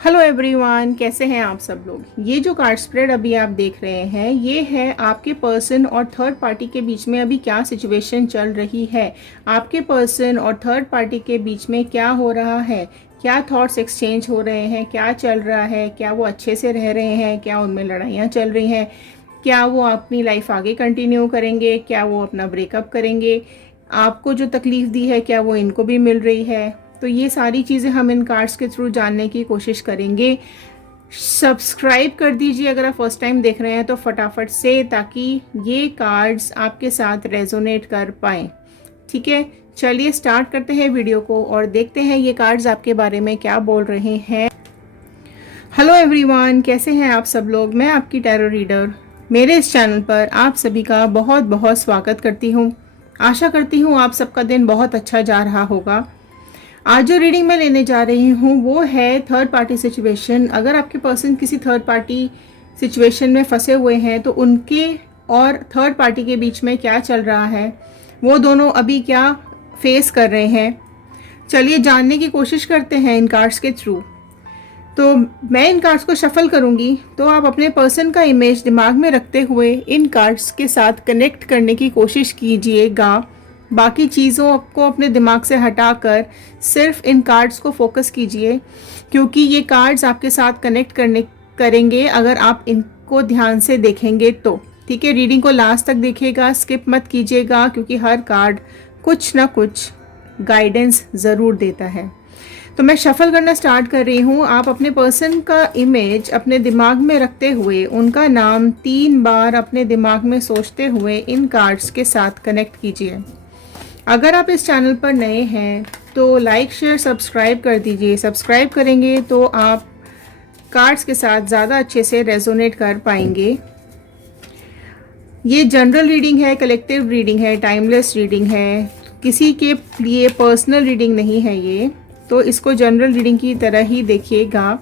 Hello everyone, कैसे हैं आप सब लोग। ये जो कार्ड स्प्रेड अभी आप देख रहे हैं, ये है आपके पर्सन और थर्ड पार्टी के बीच में अभी क्या सिचुएशन चल रही है। आपके पर्सन और थर्ड पार्टी के बीच में क्या हो रहा है, क्या थॉट्स एक्सचेंज हो रहे हैं, क्या चल रहा है, क्या वो अच्छे से रह रहे हैं, क्या उनमें लड़ाइयाँ चल रही हैं, क्या वो अपनी लाइफ आगे कंटिन्यू करेंगे, क्या वो अपना ब्रेकअप करेंगे, आपको जो तकलीफ़ दी है क्या वो इनको भी मिल रही है। तो ये सारी चीज़ें हम इन कार्ड्स के थ्रू जानने की कोशिश करेंगे। सब्सक्राइब कर दीजिए अगर आप फर्स्ट टाइम देख रहे हैं तो फटाफट से, ताकि ये कार्ड्स आपके साथ रेजोनेट कर पाएँ। ठीक है, चलिए स्टार्ट करते हैं वीडियो को और देखते हैं ये कार्ड्स आपके बारे में क्या बोल रहे हैं। हेलो एवरीवन, कैसे हैं आप सब लोग। मैं आपकी टैरो रीडर मेरे इस चैनल पर आप सभी का बहुत बहुत स्वागत करती हूँ। आशा करती हूँ आप सबका दिन बहुत अच्छा जा रहा होगा। आज जो रीडिंग मैं लेने जा रही हूँ वो है थर्ड पार्टी सिचुएशन। अगर आपके पर्सन किसी थर्ड पार्टी सिचुएशन में फंसे हुए हैं तो उनके और थर्ड पार्टी के बीच में क्या चल रहा है, वो दोनों अभी क्या फेस कर रहे हैं, चलिए जानने की कोशिश करते हैं इन कार्ड्स के थ्रू। तो मैं इन कार्ड्स को शफल करूंगी, तो आप अपने पर्सन का इमेज दिमाग में रखते हुए इन कार्ड्स के साथ कनेक्ट करने की कोशिश कीजिएगा। बाकी चीज़ों को अपने दिमाग से हटाकर सिर्फ इन कार्ड्स को फोकस कीजिए, क्योंकि ये कार्ड्स आपके साथ कनेक्ट करेंगे अगर आप इनको ध्यान से देखेंगे तो। ठीक है, रीडिंग को लास्ट तक देखिएगा, स्किप मत कीजिएगा, क्योंकि हर कार्ड कुछ ना कुछ गाइडेंस ज़रूर देता है। तो मैं शफल करना स्टार्ट कर रही हूँ। आप अपने पर्सन का इमेज अपने दिमाग में रखते हुए उनका नाम 3 बार अपने दिमाग में सोचते हुए इन कार्ड्स के साथ कनेक्ट कीजिए। अगर आप इस चैनल पर नए हैं तो लाइक शेयर सब्सक्राइब कर दीजिए। सब्सक्राइब करेंगे तो आप कार्ड्स के साथ ज़्यादा अच्छे से रेजोनेट कर पाएंगे। ये जनरल रीडिंग है, कलेक्टिव रीडिंग है, टाइमलेस रीडिंग है, किसी के लिए पर्सनल रीडिंग नहीं है ये, तो इसको जनरल रीडिंग की तरह ही देखिएगा।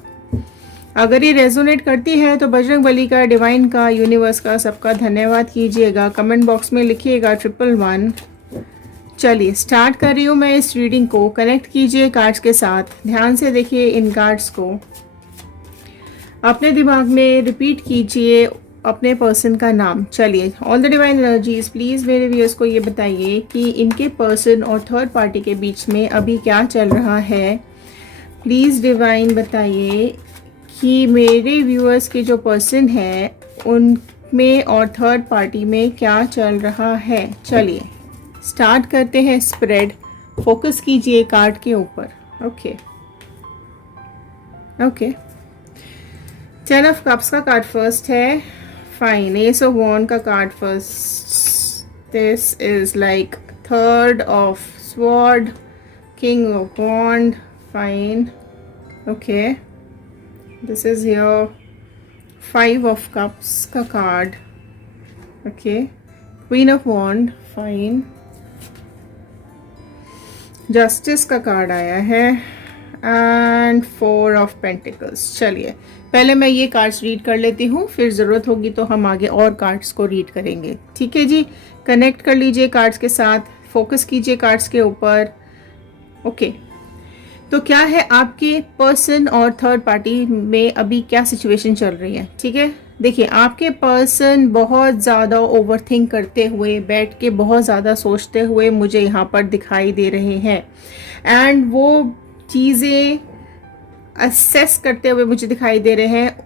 अगर ये रेजोनेट करती है तो बजरंगबली का, डिवाइन का, यूनिवर्स का सबका धन्यवाद कीजिएगा। कमेंट बॉक्स में लिखिएगा 111। चलिए स्टार्ट कर रही हूँ मैं इस रीडिंग को। कनेक्ट कीजिए कार्ड्स के साथ, ध्यान से देखिए इन कार्ड्स को, अपने दिमाग में रिपीट कीजिए अपने पर्सन का नाम। चलिए, all the divine energies please मेरे व्यूअर्स को ये बताइए कि इनके पर्सन और थर्ड पार्टी के बीच में अभी क्या चल रहा है। प्लीज़ डिवाइन बताइए कि मेरे व्यूअर्स के जो पर्सन है उनमें और थर्ड पार्टी में क्या चल रहा है। चलिए स्टार्ट करते हैं स्प्रेड। फोकस कीजिए कार्ड के ऊपर। ओके, 10 ऑफ कप्स का कार्ड फर्स्ट है। फाइन, एस ऑफ वॉन्ड का card first. This is like third of sword, king of wand. Fine, okay, this is your 5 of cups का card. Okay, queen of wand. Fine, justice का card आया है and 4 of pentacles. चलिए पहले मैं ये cards read कर लेती हूँ, फिर ज़रूरत होगी तो हम आगे और कार्ड्स को रीड करेंगे। ठीक है जी, कनेक्ट कर लीजिए कार्ड्स के साथ, फोकस कीजिए कार्ड्स के ऊपर। ओके, तो क्या है आपके पर्सन और थर्ड पार्टी में अभी क्या सिचुएशन चल रही है। ठीक है, देखिए आपके पर्सन बहुत ज़्यादा ओवरथिंक करते हुए, बैठ के बहुत ज़्यादा सोचते हुए मुझे यहाँ पर दिखाई दे रहे हैं, एंड वो चीज़ें असेस करते हुए मुझे दिखाई दे रहे हैं,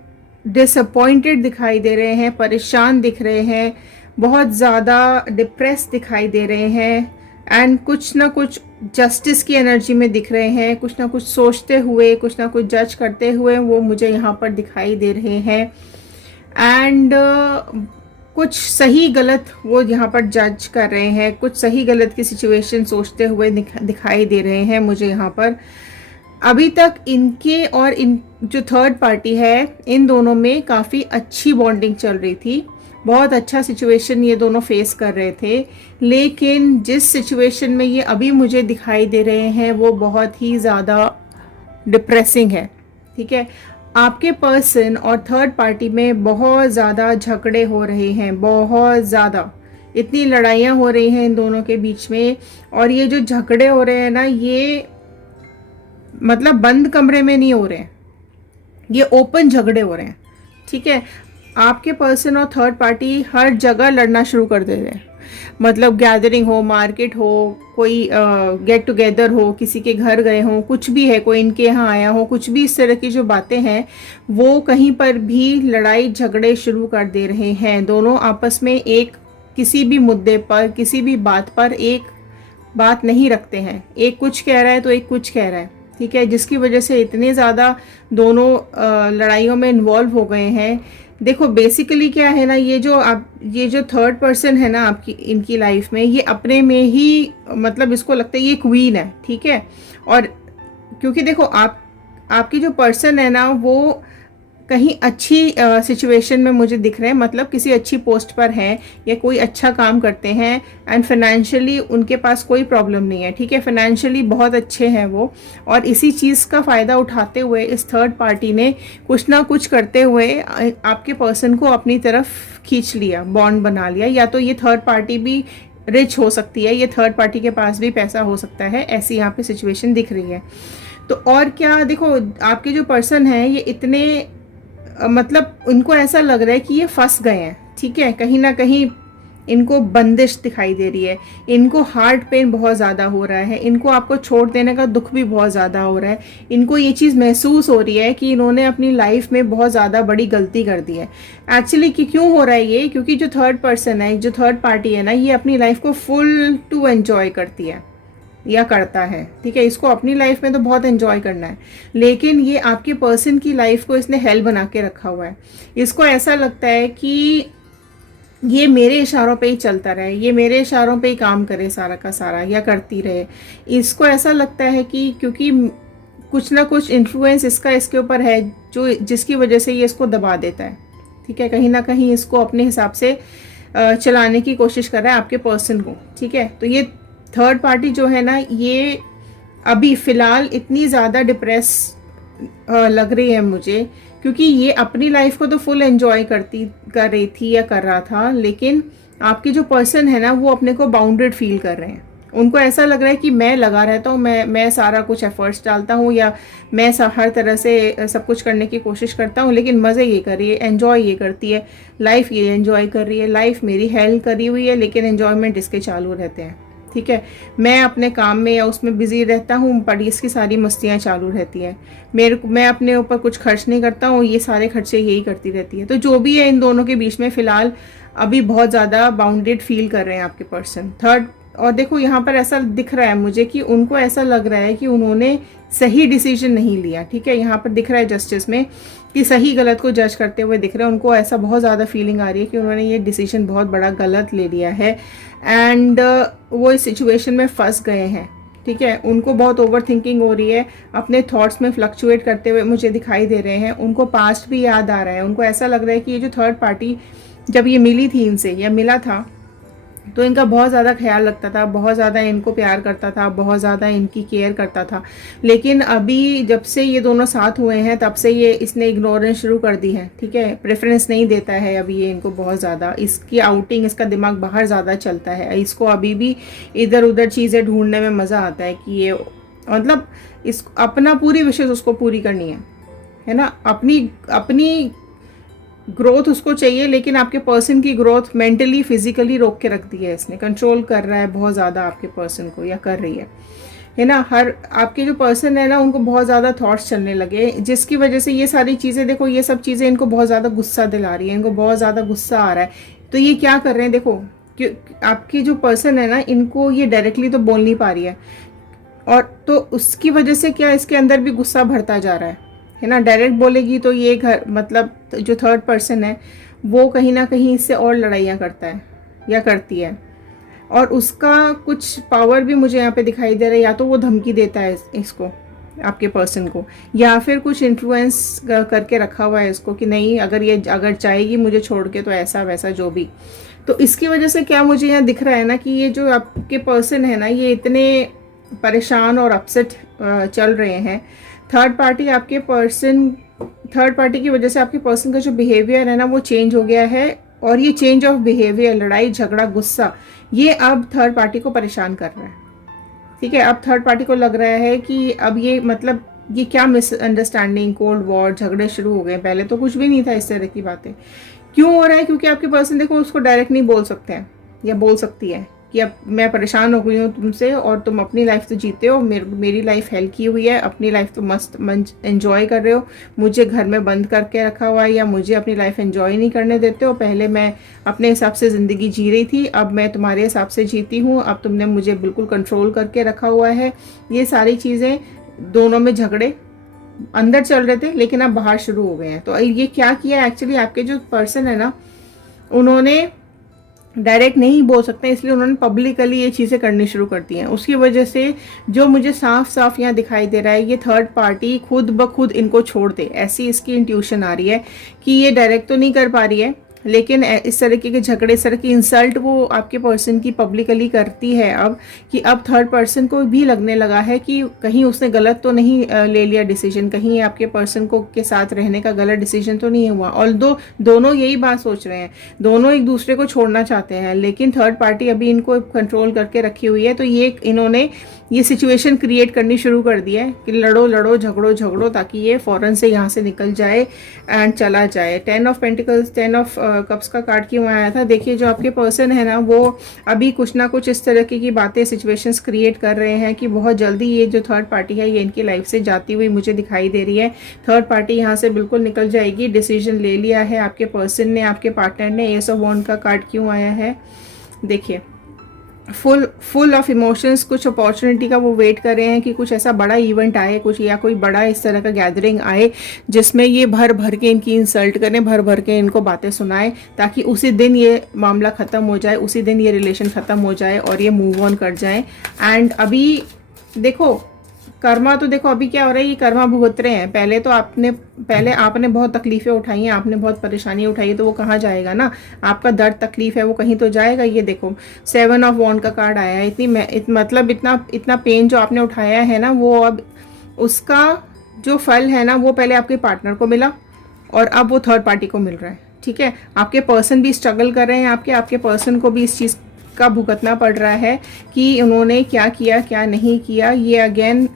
डिसअपॉइंटेड दिखाई दे रहे हैं, परेशान दिख रहे हैं, बहुत ज़्यादा डिप्रेस दिखाई दे रहे हैं, एंड कुछ ना कुछ जस्टिस की एनर्जी में दिख रहे हैं, कुछ ना कुछ सोचते हुए, कुछ ना कुछ जज करते हुए वो मुझे यहाँ पर दिखाई दे रहे हैं, एंड कुछ सही गलत वो यहाँ पर जज कर रहे हैं, कुछ सही गलत की सिचुएशन सोचते हुए दिखाई दे रहे हैं मुझे यहाँ पर। अभी तक इनके और इन जो थर्ड पार्टी है, इन दोनों में काफ़ी अच्छी बॉन्डिंग चल रही थी, बहुत अच्छा सिचुएशन ये दोनों फेस कर रहे थे, लेकिन जिस सिचुएशन में ये अभी मुझे दिखाई दे रहे हैं वो बहुत ही ज़्यादा डिप्रेसिंग है। ठीक है, आपके पर्सन और थर्ड पार्टी में बहुत ज़्यादा झगड़े हो रहे हैं, बहुत ज़्यादा, इतनी लड़ाइयाँ हो रही हैं इन दोनों के बीच में, और ये जो झगड़े हो रहे हैं ना, ये मतलब बंद कमरे में नहीं हो रहे हैं, ये ओपन झगड़े हो रहे हैं। ठीक है, आपके पर्सन और थर्ड पार्टी हर जगह लड़ना शुरू कर दे रहे हैं। मतलब गैदरिंग हो, मार्केट हो, कोई गेट टुगेदर हो, किसी के घर गए हों, कुछ भी है, कोई इनके यहाँ आया हो, कुछ भी इस तरह की जो बातें हैं वो कहीं पर भी लड़ाई झगड़े शुरू कर दे रहे हैं। दोनों आपस में एक किसी भी मुद्दे पर, किसी भी बात पर एक बात नहीं रखते हैं। एक कुछ कह रहा है तो एक कुछ कह रहा है। ठीक है, जिसकी वजह से इतने ज़्यादा दोनों लड़ाइयों में इन्वॉल्व हो गए हैं। देखो बेसिकली क्या है ना, ये जो थर्ड पर्सन है ना आपकी इनकी लाइफ में, ये अपने में ही मतलब इसको लगता है ये क्वीन है। ठीक है, और क्योंकि देखो आपकी जो पर्सन है ना वो कहीं अच्छी सिचुएशन में मुझे दिख रहे हैं, मतलब किसी अच्छी पोस्ट पर हैं या कोई अच्छा काम करते हैं, एंड फाइनेंशियली उनके पास कोई प्रॉब्लम नहीं है। ठीक है, फाइनेंशियली बहुत अच्छे हैं वो, और इसी चीज़ का फ़ायदा उठाते हुए इस थर्ड पार्टी ने कुछ ना कुछ करते हुए आपके पर्सन को अपनी तरफ खींच लिया, बॉन्ड बना लिया। या तो ये थर्ड पार्टी भी रिच हो सकती है, ये थर्ड पार्टी के पास भी पैसा हो सकता है, ऐसी यहाँ पे सिचुएशन दिख रही है। तो और क्या, देखो आपके जो पर्सन हैं ये इतने मतलब उनको ऐसा लग रहा है कि ये फंस गए हैं। ठीक है, कहीं ना कहीं इनको बंदिश दिखाई दे रही है, इनको हार्ट पेन बहुत ज़्यादा हो रहा है, इनको आपको छोड़ देने का दुख भी बहुत ज़्यादा हो रहा है। इनको ये चीज़ महसूस हो रही है कि इन्होंने अपनी लाइफ में बहुत ज़्यादा बड़ी गलती कर दी है। एक्चुअली कि क्यों हो रहा है ये, क्योंकि जो थर्ड पर्सन है, जो थर्ड पार्टी है ना, ये अपनी लाइफ को फुल टू एंजॉय करती है या करता है। ठीक है, इसको अपनी लाइफ में तो बहुत एंजॉय करना है, लेकिन ये आपके पर्सन की लाइफ को इसने हेल बना के रखा हुआ है। इसको ऐसा लगता है कि ये मेरे इशारों पे ही चलता रहे, ये मेरे इशारों पे ही काम करे सारा का सारा, या करती रहे। इसको ऐसा लगता है कि क्योंकि कुछ ना कुछ इन्फ्लुएंस इसका इसके ऊपर है, जो जिसकी वजह से ये इसको दबा देता है। ठीक है, कहीं ना कहीं इसको अपने हिसाब से चलाने की कोशिश कर रहा है आपके पर्सन को। ठीक है, तो ये थर्ड पार्टी जो है ना, ये अभी फ़िलहाल इतनी ज़्यादा डिप्रेस लग रही है मुझे, क्योंकि ये अपनी लाइफ को तो फुल एंजॉय कर रही थी या कर रहा था, लेकिन आपके जो पर्सन है ना वो अपने को बाउंडेड फील कर रहे हैं। उनको ऐसा लग रहा है कि मैं लगा रहता हूँ, मैं सारा कुछ एफर्ट्स डालता हूँ, या मैं हर तरह से सब कुछ करने की कोशिश करता हूँ, लेकिन मज़े ये कर रही है, एन्जॉय ये करती है, लाइफ ये एन्जॉय कर रही है, लाइफ मेरी हेल्प करी हुई है, लेकिन एन्जॉयमेंट इसके चालू रहते हैं। ठीक है, मैं अपने काम में या उसमें बिजी रहता हूँ, पर इसकी सारी मस्तियाँ चालू रहती हैं। मैं अपने ऊपर कुछ खर्च नहीं करता हूँ, ये सारे खर्चे यही करती रहती है। तो जो भी है इन दोनों के बीच में फ़िलहाल अभी बहुत ज़्यादा बाउंडेड फील कर रहे हैं आपके पर्सन थर्ड। और देखो यहाँ पर ऐसा दिख रहा है मुझे कि उनको ऐसा लग रहा है कि उन्होंने सही डिसीजन नहीं लिया। ठीक है, यहाँ पर दिख रहा है जस्टिस में कि सही गलत को जज करते हुए दिख रहे हैं। उनको ऐसा बहुत ज़्यादा फीलिंग आ रही है कि उन्होंने ये डिसीजन बहुत बड़ा गलत ले लिया है, एंड वो इस सिचुएशन में फंस गए हैं। ठीक है, उनको बहुत ओवर थिंकिंग हो रही है, अपने थॉट्स में फ्लक्चुएट करते हुए मुझे दिखाई दे रहे हैं। उनको पास्ट भी याद आ रहा है, उनको ऐसा लग रहा है कि ये जो थर्ड पार्टी जब ये मिली थी इनसे या मिला था, तो इनका बहुत ज़्यादा ख्याल रखता था, बहुत ज़्यादा इनको प्यार करता था, बहुत ज़्यादा इनकी केयर करता था। लेकिन अभी जब से ये दोनों साथ हुए हैं तब से ये इसने इग्नोरेंस शुरू कर दी है। ठीक है, प्रेफरेंस नहीं देता है अभी ये इनको बहुत ज़्यादा, इसकी आउटिंग, इसका दिमाग बाहर ज़्यादा चलता है। इसको अभी भी इधर उधर चीज़ें ढूंढने में मज़ा आता है कि ये मतलब इस अपना पूरी विशेष उसको पूरी करनी है ना, अपनी ग्रोथ उसको चाहिए, लेकिन आपके पर्सन की ग्रोथ मेंटली फिजिकली रोक के रख दी है इसने, कंट्रोल कर रहा है बहुत ज़्यादा आपके पर्सन को, या कर रही है ना। हर आपके जो पर्सन है ना उनको बहुत ज़्यादा थॉट्स चलने लगे, जिसकी वजह से ये सारी चीज़ें, देखो ये सब चीज़ें इनको बहुत ज़्यादा गुस्सा दिला रही है, इनको बहुत ज़्यादा गुस्सा आ रहा है। तो ये क्या कर रहे हैं, देखो कि आपकी जो पर्सन है ना, इनको ये डायरेक्टली तो बोल नहीं पा रही है, और तो उसकी वजह से क्या इसके अंदर भी गुस्सा भरता जा रहा है ना। डायरेक्ट बोलेगी तो ये घर मतलब जो थर्ड पर्सन है वो कहीं ना कहीं इससे और लड़ाइयाँ करता है या करती है, और उसका कुछ पावर भी मुझे यहाँ पे दिखाई दे रहा है। या तो वो धमकी देता है इसको, आपके पर्सन को, या फिर कुछ इन्फ्लुएंस करके रखा हुआ है इसको कि नहीं अगर चाहेगी मुझे छोड़ के तो ऐसा वैसा जो भी। तो इसकी वजह से क्या मुझे यहाँ दिख रहा है ना कि ये जो आपके पर्सन है ना, ये इतने परेशान और अपसेट चल रहे हैं। थर्ड पार्टी की वजह से आपके पर्सन का जो बिहेवियर है ना वो चेंज हो गया है, और ये चेंज ऑफ बिहेवियर, लड़ाई झगड़ा गुस्सा, ये अब थर्ड पार्टी को परेशान कर रहा है। ठीक है, अब थर्ड पार्टी को लग रहा है कि अब ये मतलब ये क्या मिसअंडरस्टैंडिंग, कोल्ड वॉर, झगड़े शुरू हो गए, पहले तो कुछ भी नहीं था इस तरह की बातें। क्यों हो रहा है? क्योंकि आपके पर्सन देखो उसको डायरेक्ट नहीं बोल सकते हैं या बोल सकती है कि अब मैं परेशान हो गई हूँ तुमसे और तुम अपनी लाइफ तो जीते हो, मेरी लाइफ हेल की हुई है, अपनी लाइफ तो मस्त एंजॉय कर रहे हो, मुझे घर में बंद करके रखा हुआ है या मुझे अपनी लाइफ एंजॉय नहीं करने देते हो। पहले मैं अपने हिसाब से ज़िंदगी जी रही थी, अब मैं तुम्हारे हिसाब से जीती हूँ, अब तुमने मुझे बिल्कुल कंट्रोल करके रखा हुआ है। ये सारी चीज़ें, दोनों में झगड़े अंदर चल रहे थे लेकिन अब बाहर शुरू हो गए हैं। तो ये क्या किया एक्चुअली, आपके जो पर्सन है ना, उन्होंने डायरेक्ट नहीं बोल सकते इसलिए उन्होंने पब्लिकली ये चीज़ें करनी शुरू कर दी हैं। उसकी वजह से जो मुझे साफ साफ यहाँ दिखाई दे रहा है, ये थर्ड पार्टी खुद ब खुद इनको छोड़ दे, ऐसी इसकी इंट्यूशन आ रही है कि ये डायरेक्ट तो नहीं कर पा रही है लेकिन इस तरीके के झगड़े, इस तरह की इंसल्ट वो आपके पर्सन की पब्लिकली करती है अब, कि अब थर्ड पर्सन को भी लगने लगा है कि कहीं उसने गलत तो नहीं ले लिया डिसीजन, कहीं आपके पर्सन को के साथ रहने का गलत डिसीजन तो नहीं हुआ। और दोनों यही बात सोच रहे हैं, दोनों एक दूसरे को छोड़ना चाहते हैं लेकिन थर्ड पार्टी अभी इनको कंट्रोल करके रखी हुई है। तो ये इन्होंने ये सिचुएशन क्रिएट करनी शुरू कर दी है कि लड़ो लड़ो झगड़ो झगड़ो ताकि ये फौरन से यहाँ से निकल जाए एंड चला जाए। 10 ऑफ पेंटिकल्स, 10 ऑफ कप्स का कार्ड क्यों आया था? देखिए जो आपके पर्सन है ना, वो अभी कुछ ना कुछ इस तरह की बातें, सिचुएशंस क्रिएट कर रहे हैं कि बहुत जल्दी ये जो थर्ड पार्टी है ये इनकी लाइफ से जाती हुई मुझे दिखाई दे रही है। थर्ड पार्टी यहाँ से बिल्कुल निकल जाएगी, डिसीजन ले लिया है आपके पर्सन ने, आपके पार्टनर ने। एस ऑफ वॉन्ड का कार्ड क्यों आया है? देखिए फुल ऑफ इमोशंस, कुछ अपॉर्चुनिटी का वो वेट कर रहे हैं कि कुछ ऐसा बड़ा इवेंट आए, कुछ या कोई बड़ा इस तरह का गैदरिंग आए जिसमें ये भर भर के इनकी इंसल्ट करें, भर भर के इनको बातें सुनाएं ताकि उसी दिन ये मामला ख़त्म हो जाए, उसी दिन ये रिलेशन ख़त्म हो जाए और ये मूव ऑन कर जाएं। एंड अभी देखो कर्मा तो देखो अभी क्या हो रहा है, ये कर्मा भुगत रहे हैं। पहले आपने बहुत तकलीफें उठाई हैं, आपने बहुत परेशानी उठाई है, तो वो कहाँ जाएगा ना, आपका दर्द तकलीफ है वो कहीं तो जाएगा। ये देखो 7 ऑफ वॉन्ड का कार्ड आया है। मतलब इतना पेन जो आपने उठाया है ना, वो अब उसका जो फल है ना वो पहले आपके पार्टनर को मिला और अब वो थर्ड पार्टी को मिल रहा है। ठीक है, आपके पर्सन भी स्ट्रगल कर रहे हैं, आपके पर्सन को भी इस चीज़ का भुगतना पड़ रहा है कि उन्होंने क्या किया क्या नहीं किया। ये अगेन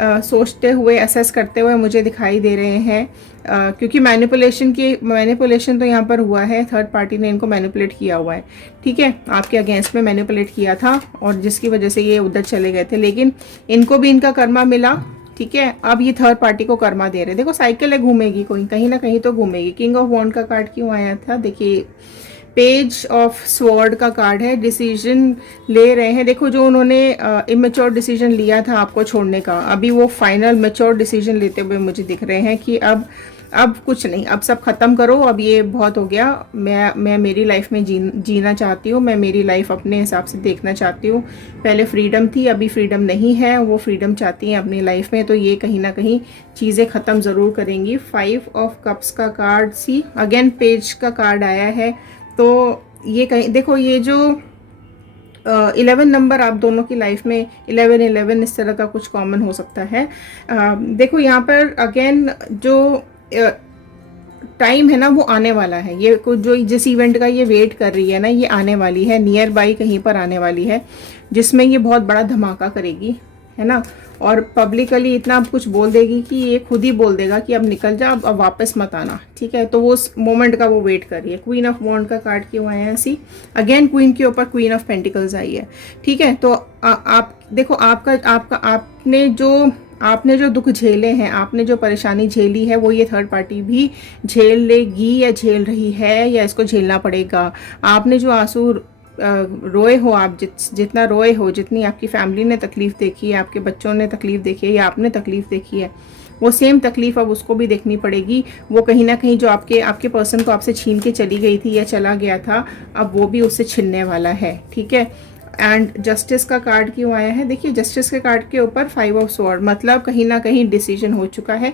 सोचते हुए, असेस करते हुए मुझे दिखाई दे रहे हैं, क्योंकि मैनिपुलेशन तो यहाँ पर हुआ है, थर्ड पार्टी ने इनको मैनिपुलेट किया हुआ है। ठीक है, आपके अगेंस्ट में मैनिपुलेट किया था और जिसकी वजह से ये उधर चले गए थे, लेकिन इनको भी इनका कर्मा मिला। ठीक है, अब ये थर्ड पार्टी को कर्मा दे रहे। देखो साइकिल है, घूमेगी, कोई कहीं ना कहीं तो घूमेगी। किंग ऑफ वॉन्ड का कार्ड क्यों आया था? देखिए पेज ऑफ स्वॉर्ड का कार्ड है, डिसीजन ले रहे हैं। देखो जो उन्होंने इमेच्योर डिसीजन लिया था आपको छोड़ने का, अभी वो फाइनल मैच्योर डिसीजन लेते हुए मुझे दिख रहे हैं कि अब कुछ नहीं, अब सब खत्म करो, अब ये बहुत हो गया, मैं मेरी लाइफ में जीना चाहती हूँ, मैं मेरी लाइफ अपने हिसाब से देखना चाहती हूँ। पहले फ्रीडम थी, अभी फ्रीडम नहीं है, वो फ्रीडम चाहती हैं अपनी लाइफ में, तो ये कहीं ना कहीं चीज़ें ख़त्म ज़रूर करेंगी। 5 ऑफ कप्स का कार्ड, सी अगेन पेज का कार्ड आया है। तो ये कहीं देखो, ये जो 11 नंबर आप दोनों की लाइफ में 11 इस तरह का कुछ कॉमन हो सकता है। देखो यहाँ पर अगेन जो टाइम है ना वो आने वाला है, ये कुछ जो जिस इवेंट का ये वेट कर रही है ना, ये आने वाली है, नियर बाई कहीं पर आने वाली है जिसमें ये बहुत बड़ा धमाका करेगी, है ना। और पब्लिकली इतना कुछ बोल देगी कि ये खुद ही बोल देगा कि अब निकल जा, अब वापस मत आना। ठीक है, तो वो उस मोमेंट का वो वेट कर रही है। क्वीन ऑफ वॉन्ड का कार्ड क्यों आया है? सी अगेन क्वीन के ऊपर क्वीन ऑफ पेंटिकल्स आई है। ठीक है, तो आप देखो आपने जो दुख झेले हैं, आपने जो परेशानी झेली है, वो ये थर्ड पार्टी भी झेल लेगी या झेल रही है या इसको झेलना पड़ेगा। आपने जो आंसू रोए हो, आप जितना रोए हो, जितनी आपकी फैमिली ने तकलीफ़ देखी है, आपके बच्चों ने तकलीफ़ देखी है या आपने तकलीफ़ देखी है, वो सेम तकलीफ़ अब उसको भी देखनी पड़ेगी। वो कहीं ना कहीं जो आपके पर्सन को आपसे छीन के चली गई थी या चला गया था, अब वो भी उससे छिनने वाला है। ठीक है, एंड जस्टिस का कार्ड क्यों आया है? देखिए जस्टिस के कार्ड के ऊपर 5 ऑफ स्वॉर्ड, मतलब कहीं ना कहीं डिसीजन हो चुका है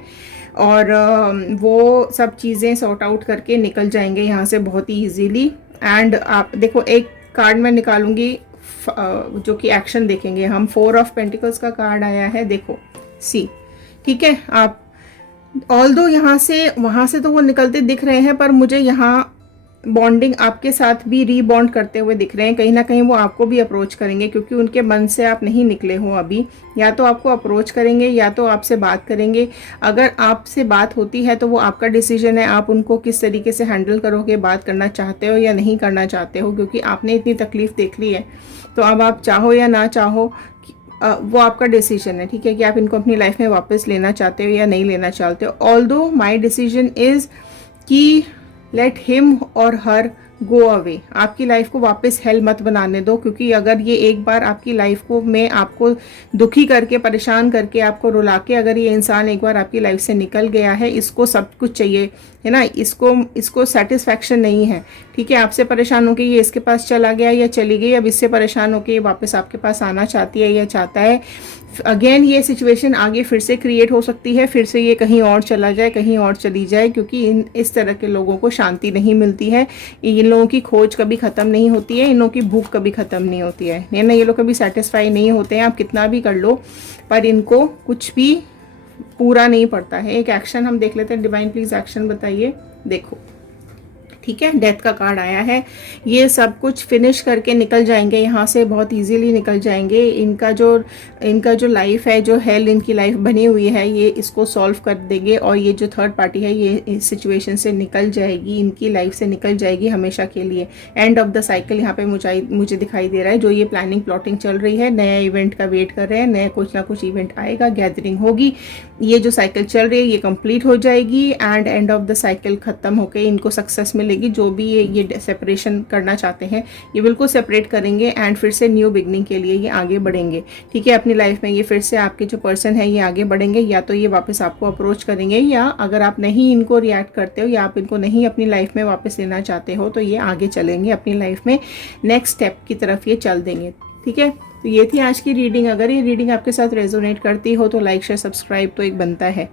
और वो सब चीज़ें सॉर्ट आउट करके निकल जाएंगे यहाँ से बहुत ही ईजीली। एंड आप देखो एक कार्ड मैं निकालूंगी जो कि एक्शन देखेंगे हम। 4 ऑफ पेंटिकल्स का कार्ड आया है, देखो सी। ठीक है, आप ऑल्दो यहाँ से वहाँ से तो वो निकलते दिख रहे हैं, पर मुझे यहाँ बॉन्डिंग आपके साथ भी रीबॉन्ड करते हुए दिख रहे हैं। कहीं ना कहीं वो आपको भी अप्रोच करेंगे, क्योंकि उनके मन से आप नहीं निकले हो अभी। या तो आपको अप्रोच करेंगे या तो आपसे बात करेंगे। अगर आपसे बात होती है तो वो आपका डिसीजन है, आप उनको किस तरीके से हैंडल करोगे, बात करना चाहते हो या नहीं करना चाहते हो, क्योंकि आपने इतनी तकलीफ देख ली है। तो अब आप चाहो या ना चाहो वो आपका डिसीजन है, ठीक है, कि आप इनको अपनी लाइफ में वापस लेना चाहते हो या नहीं लेना चाहते हो। ऑल्दो माई डिसीजन इज़ कि लेट हिम और हर गो अवे। आपकी लाइफ को वापस हेल मत बनाने दो, क्योंकि अगर ये एक बार आपकी लाइफ को में आपको दुखी करके, परेशान करके, आपको रुला के अगर ये इंसान एक बार आपकी लाइफ से निकल गया है, इसको सब कुछ चाहिए है ना, इसको सेटिस्फैक्शन नहीं है, ठीक है। आपसे परेशान होकर ये इसके पास चला गया या चली गई, अब इससे परेशान होकर ये वापस आपके पास आना चाहती है या चाहता है। अगेन ये सिचुएशन आगे फिर से क्रिएट हो सकती है, फिर से ये कहीं और चला जाए, कहीं और चली जाए, क्योंकि इस तरह के लोगों को शांति नहीं मिलती है। इन लोगों की खोज कभी ख़त्म नहीं होती है, इन लोगों की भूख कभी ख़त्म नहीं होती है ना, ये लोग कभी सेटिस्फाई नहीं होते हैं। आप कितना भी कर लो पर इनको कुछ भी पूरा नहीं पड़ता है। एक एक्शन हम देख लेते हैं। डिवाइन प्लीज़ एक्शन बताइए। देखो, ठीक है, डेथ का कार्ड आया है। ये सब कुछ फिनिश करके निकल जाएंगे यहाँ से, बहुत इजीली निकल जाएंगे। इनका जो लाइफ है, जो हेल इनकी लाइफ बनी हुई है, ये इसको सॉल्व कर देंगे। और ये जो थर्ड पार्टी है ये इस सिचुएशन से निकल जाएगी, इनकी लाइफ से निकल जाएगी हमेशा के लिए। एंड ऑफ द साइकिल यहाँ पे मुझे दिखाई दे रहा है। जो ये प्लानिंग प्लॉटिंग चल रही है, नया इवेंट का वेट कर रहे हैं, नया कुछ ना कुछ इवेंट आएगा, गैदरिंग होगी, ये जो साइकिल चल रही है ये कंप्लीट हो जाएगी। एंड ऑफ द साइकिल खत्म होकर इनको सक्सेस मिलेगी। जो भी ये सेपरेशन करना चाहते हैं ये बिल्कुल सेपरेट करेंगे एंड फिर से न्यू बिगनिंग के लिए ये आगे बढ़ेंगे, ठीक है। अपनी लाइफ में ये फिर से आपके जो पर्सन है ये आगे बढ़ेंगे, या तो ये वापस आपको अप्रोच करेंगे, या अगर आप नहीं इनको रिएक्ट करते हो या आप इनको नहीं अपनी लाइफ में वापस लेना चाहते हो तो ये आगे चलेंगे अपनी लाइफ में, नेक्स्ट स्टेप की तरफ ये चल देंगे, ठीक है। तो ये थी आज की रीडिंग। अगर ये रीडिंग आपके साथ रेजोनेट करती हो तो लाइक शेयर सब्सक्राइब तो एक बनता है,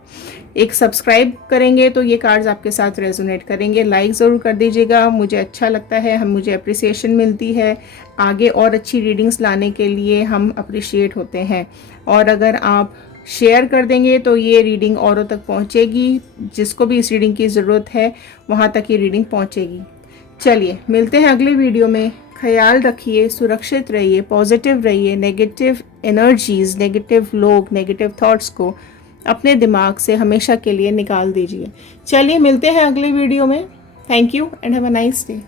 एक सब्सक्राइब करेंगे तो ये कार्ड्स आपके साथ रेजोनेट करेंगे। लाइक ज़रूर कर दीजिएगा, मुझे अच्छा लगता है, मुझे अप्रिसिएशन मिलती है। आगे और अच्छी रीडिंग्स लाने के लिए हम अप्रिशिएट होते हैं। और अगर आप शेयर कर देंगे तो ये रीडिंग औरों तक पहुँचेगी, जिसको भी इस रीडिंग की ज़रूरत है वहाँ तक ये रीडिंग पहुँचेगी। चलिए मिलते हैं अगले वीडियो में। ख्याल रखिए, सुरक्षित रहिए, पॉजिटिव रहिए। नेगेटिव एनर्जीज, नेगेटिव लोग, नेगेटिव थॉट्स को अपने दिमाग से हमेशा के लिए निकाल दीजिए। चलिए मिलते हैं अगले वीडियो में। Thank you and have a nice day.